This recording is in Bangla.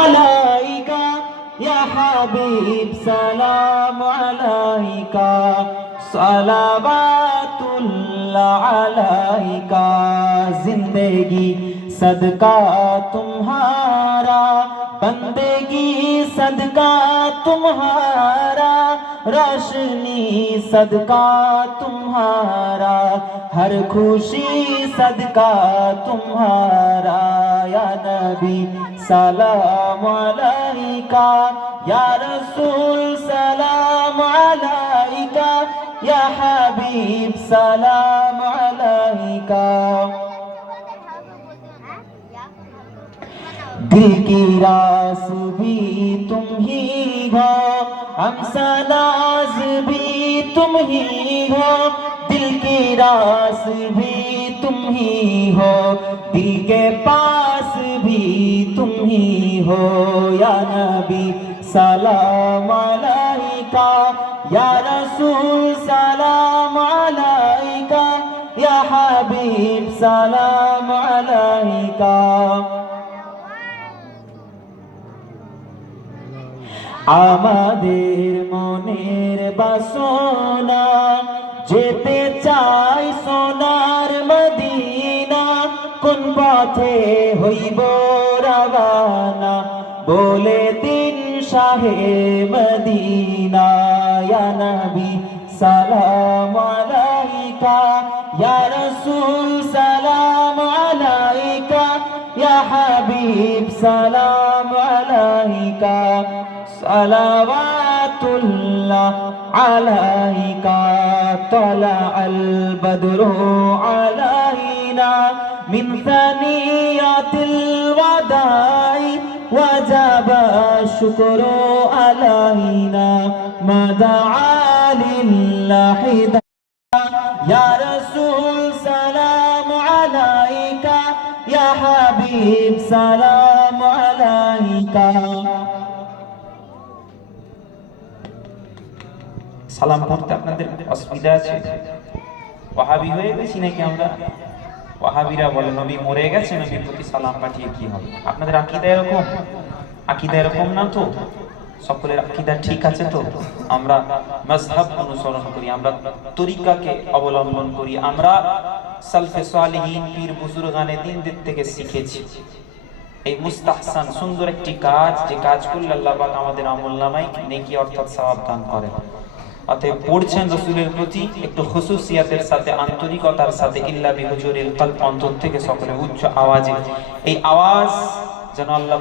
আলাইকা ইয়া হাবিব সালাম আলাইকা সালাওয়াতুল্লাহ আলাইকা जिंदगी सदका तुम्हारा बंदेगी सदका तुम्हारा रोशनी सदका तुम्हारा हर खुशी सदका तुम्हारा या नबी सलाम अलैका या रसूल सलाम अलैका या हबीब सलाम अलैका। दिल की रास भी तुम ही हो, हमसनाज भी तुम ही हो, दिल की रास भी तुम ही हो, दिल के पास भी तुम ही हो या नबी सलाम अलैका या रसूल सलाम अलैका या हबीब सलाम अलैका। আমাদের মনের বাসনা যেতে চাই সোনার মদিনা, কোন পথে হইব রওয়ানা বলে দিন শাহে মদিনা ইয়া নবী সালাম আলাইকা ইয়া রাসূল সালাম আলাইকা ইয়া হাবিব সালাম আলাইকা सलावातुल्लाह अलैका तलअल बद्रु अलैना मिन सनियातिल वदाई वजब शुक्रू अलैना मदआ लिल्लाहि या रसूल सलाम अलैका या हबीब सलाम अलैका। সালাম পড়তে আপনাদের অসুবিধা আছে? ওয়াহাবি হয়ে গেছি নাকি আমরা? ওয়াহাবিরা বলে নবী মরে গেছে, নবীর প্রতি সালাম পাঠিয়ে কি হবে? আপনাদের আকীদা এরকম? আকীদা এরকম না তো? সকলের আকীদা ঠিক আছে তো? আমরা মাযহাব অনুসরণ করি, আমরা তরিকাকে অবলম্বন করি, আমরা সালফে সালিহিন পীর বুজুর্গানে দিনদের থেকে শিখেছি এই মুস্তাহসান সুন্দর একটি কাজ, যে কাজ করলে আল্লাহ পাক আমাদের আমলনামায় নেকি অর্থাৎ সওয়াব দান করেন। অতএব পড়ছেন রাসূলের প্রতি একটু খুশুসিয়াতের সাথে, আন্তরিকতার সাথে, ইল্লা বিহুজুরিল কলব, অন্তর থেকে সকলে উচ্চ আওয়াজে এই আওয়াজ যেন আল্লাহ